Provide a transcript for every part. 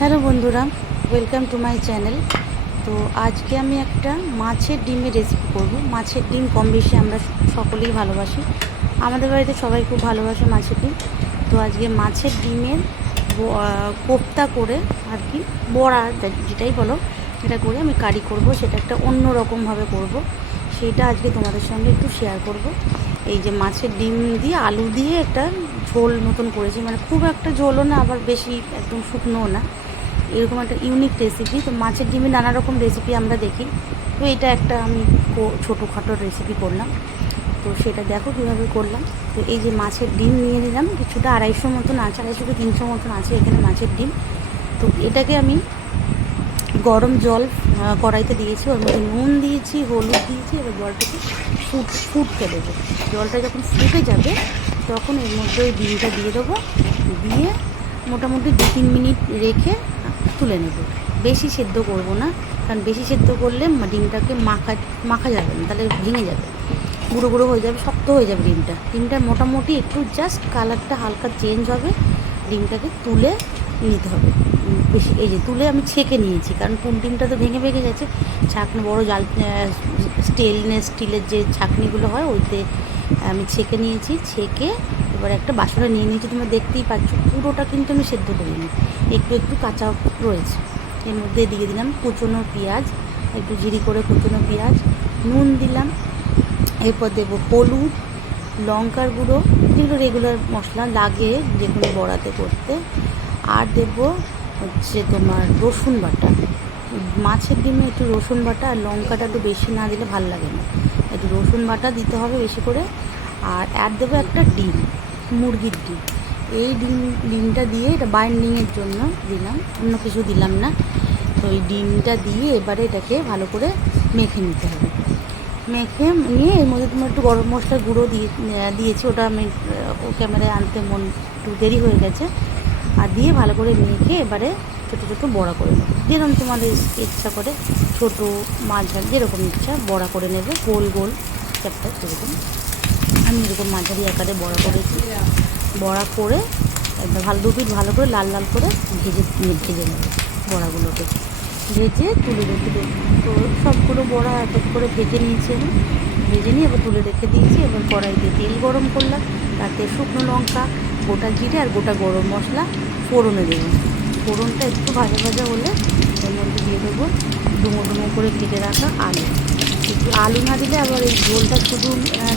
Hello বন্ধুরা, welcome to my channel. তো আজকে আমি একটা মাছের ডিমের রেসিপি করব। মাছের ডিম কম বেশি আমরা সকলেই ভালোবাসি, আমাদের বাড়িতে সবাই খুব ভালোবাসে মাছের ডিম। তো আজকে মাছের ডিমের কোফতা করে আর কি, বড়া যেটাই বলো, এটা করে আমি কারি করব। সেটা একটা অন্য রকমভাবে করব, সেটা আজকে তোমাদের সঙ্গে একটু শেয়ার করব। এই যে মাছের ডিম দিয়ে আলু দিয়ে একটা ঝোল মতন করেছি, মানে খুব একটা ঝোলও না, আবার বেশি একদম শুকনোও না, এরকম একটা ইউনিক রেসিপি। তো মাছের ডিমে নানা রকম রেসিপি আমরা দেখি, তো এটা একটা আমি ছোটোখাটো রেসিপি করলাম। তো সেটা দেখো কীভাবে করলাম। তো এই যে মাছের ডিম নিয়ে নিলাম, কিছুটা 250 মতন আছে, 250-300 মতন আছে এখানে মাছের ডিম। তো এটাকে আমি গরম জল কড়াইতে দিয়েছি, ওর মধ্যে নুন দিয়েছি, হলুদ দিয়েছি। এবার জলটাকে ফুটতে দেবো। জলটা যখন ফুটে যাবে তখন এর মধ্যে ওই ডিমটা দিয়ে দেবো, দিয়ে মোটামুটি 2-3 মিনিট রেখে তুলে নেব। বেশি সেদ্ধ করব না, কারণ বেশি সেদ্ধ করলে ডিমটাকে মাখা যাবে না, তাহলে ভেঙে যাবে, গুঁড়ো গুঁড়ো হয়ে যাবে, শক্ত হয়ে যাবে ডিমটা মোটামুটি একটু জাস্ট কালারটা হালকা চেঞ্জ হবে। ডিমটাকে তুলে নিতে হবে বেশি। এই যে তুলে আমি ছেঁকে নিয়েছি, কারণ কোন ডিমটা তো ভেঙে গেছে। ছাঁকনি বড় স্টিলের যে ছাঁকনিগুলো হয়, ওইতে আমি ছেঁকে নিয়েছি। ছেঁকে এবার একটা বাসনে নিয়ে নিয়েছি, তোমরা দেখতেই পাচ্ছ। পুরোটা কিন্তু আমি সেদ্ধ করিনি, একটু একটু কাঁচা রয়েছে। এর মধ্যে দিয়ে দিলাম কুচনো পেঁয়াজ, একটু ঝিরি করে কুচনো পেঁয়াজ, নুন দিলাম। এরপর দেবো হলুদ, লঙ্কার গুঁড়ো, যেগুলো রেগুলার মশলা লাগে যে কোনো বড়াতে করতে। আর দেবো হচ্ছে তোমার রসুন বাটা। মাছের ডিমে একটু রসুন বাটা আর লঙ্কাটা তো বেশি না দিলে ভালো লাগে না, একটু রসুন বাটা দিতে হবে বেশি করে। আর দেবো একটা ডিম, মুরগির ডিম। এই ডিমটা দিয়ে এটা বাইন্ডিংয়ের জন্য দিলাম, অন্য কিছু দিলাম না। তো এই ডিমটা দিয়ে এবারে এটাকে ভালো করে মেখে নিতে হবে। মেখে নিয়ে এর মধ্যে তোমার একটু গরম মশলার গুঁড়ো দিয়েছি, ওটা আমি ক্যামেরায় আনতে একটু দেরি হয়ে গেছে। আর দিয়ে ভালো করে মেখে এবারে ছোটো ছোটো বড়া করে নেবো, যেরকম তোমাদের ইচ্ছা করে, ছোটো মাঝারি যেরকম ইচ্ছা বড়া করে নেবে, গোল গোল চ্যাপটা সেরকম। আমি এরকম মাঝারি আকারে বড়া করেছি। বড়া করে একদম দু পিঠ ভালো করে লাল লাল করে ভেজে নেবে বড়াগুলোকে। ভেজে তুলে রেখে দেবো। তো সবগুলো বড়া এক এক করে ভেজে নিয়েছি আমি, ভেজে নিয়ে এবার তুলে রেখে দিয়েছি। এবার কড়াইতে তেল গরম করলাম, তাতে শুকনো লঙ্কা, গোটা জিরে আর গোটা গরম মশলা ফোড়নে দেবো। ফোড়নটা একটু ভাজা ভাজা হলে এর মধ্যে দিয়ে দেবো ডুমো ডুমো করে কেটে রাখা আলু। একটু আলু না দিলে আবার এই ঝোলটা শুধু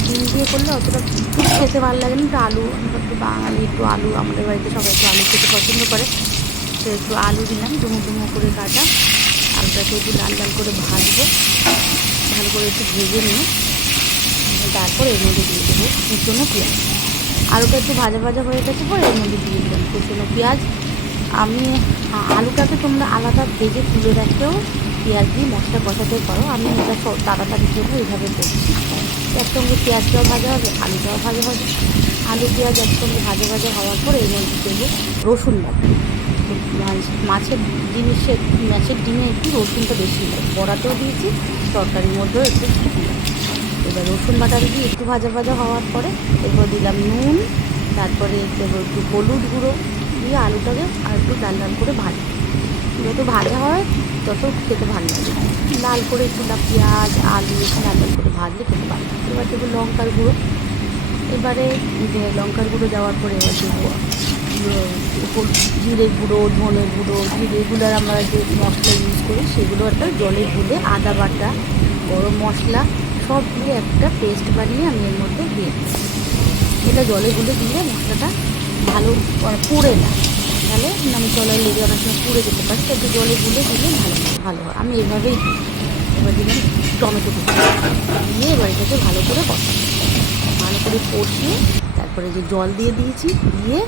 ডিম দিয়ে করলে অতটা খুব খেতে ভালো লাগে না। একটু আলু, একটু বাঙালি, একটু আলু, আমাদের বাড়িতে সবাই একটু আলু খেতে পছন্দ করে। তো একটু আলু দিলাম ডুমো ডুমো করে কাটা। আলুটাকে একটু লাল লাল করে ভাজবো, ভালো করে একটু ভেজে নিয়ে তারপর এর মধ্যে দিয়ে দেবো কুচনো পেঁয়াজ। আলুটা একটু ভাজা ভাজা হয়ে গেছে পরে এর মধ্যে দিয়ে দিলাম কুচনো পেঁয়াজ। আমি আলুটাকে তোমরা আলাদা ভেজে তুলে রাখতেও পেঁয়াজ দিয়ে মশলা কষাতে পারো, আমি এটা সব তাড়াতাড়ির জন্য এইভাবে করছি। একসঙ্গে পেঁয়াজটাও ভাজা হবে, আলুটাও ভাজা হবে। আলু পেঁয়াজ একসঙ্গে ভাজা ভাজা হওয়ার পর এর মধ্যে দেবো রসুন বাটা। মাছের ডিমে একটু রসুনটা বেশি হয়, বড়াতেও দিয়েছি, তরকারির মধ্যেও একটু দিলাম। এবার রসুন বাটাটা দিয়ে একটু ভাজা ভাজা হওয়ার পরে এরপর দিলাম নুন, তারপরে দেবো একটু হলুদ গুঁড়ো, দিয়ে আলুটাকে আর একটু লাল লাল করে ভাজি। যত ভাজা হয় তত খেতে ভালো লাগে, লাল করে একটু পেঁয়াজ আলু একটু লাল লাল করে ভাজলে খেতে ভালো লাগে। এবার দেবো লঙ্কার গুঁড়ো। এবারে লঙ্কার গুঁড়ো দেওয়ার পরে এবার দেবো জিরে গুঁড়ো, ধনে গুঁড়ো, রেগুলার আমরা যে মশলা ইউজ করি সেগুলো একটা জলে গুলে, আদা বাটা, গরম মশলা সব দিয়ে একটা পেস্ট বানিয়ে আমি এর মধ্যে দিয়ে দিই। এটা জলে গুলে দিলে মশলাটা ভালো পুড়ে না, তাহলে আমি জলে লেগে অনেক সময় পুড়ে যেতে পারি, তো একটু জলে গুলে দিলে ভালো হয়। আমি এভাবেই এবার দিলাম টমেটো কুচি দিয়ে এবার এটাকে ভালো করে ভালো করে কষিয়ে তারপরে যে জল দিয়ে দিয়েছি, দিয়ে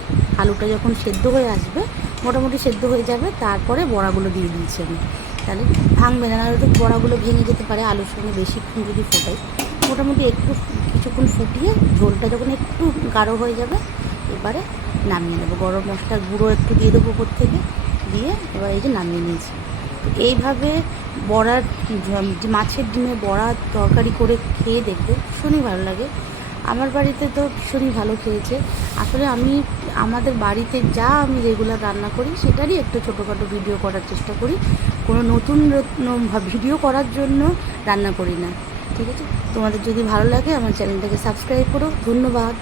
আলুটা যখন সেদ্ধ হয়ে আসবে, মোটামুটি সেদ্ধ হয়ে যাবে, তারপরে বড়াগুলো দিয়ে দিয়েছি আমি। তাহলে ভাঙবে না, নাহলে তো বড়াগুলো ভেঙে যেতে পারে আলুর সঙ্গে বেশিক্ষণ যদি ফোটাই। মোটামুটি একটু কিছুক্ষণ ফুটিয়ে ঝোলটা যখন একটু গাঢ় হয়ে যাবে এবারে নামিয়ে নেবো। গরম মশলার গুঁড়ো একটু দিয়ে দেবো উপর থেকে, দিয়ে এবার এই যে নামিয়ে নিয়েছি। এইভাবে বড়ার মাছের ডিমে বড়া তরকারি করে খেয়ে দেখবে, ভীষণই ভালো লাগে। আমার বাড়িতে তো ভীষণই ভালো খেয়েছে। আসলে আমি আমাদের বাড়িতে যা আমি রেগুলার রান্না করি সেটারই একটু ছোটোখাটো ভিডিও করার চেষ্টা করি। কোনো নতুন ভিডিও করার জন্য রান্না করি না, ঠিক আছে? তোমাদের যদি ভালো লাগে আমার চ্যানেলটাকে সাবস্ক্রাইব করো। ধন্যবাদ।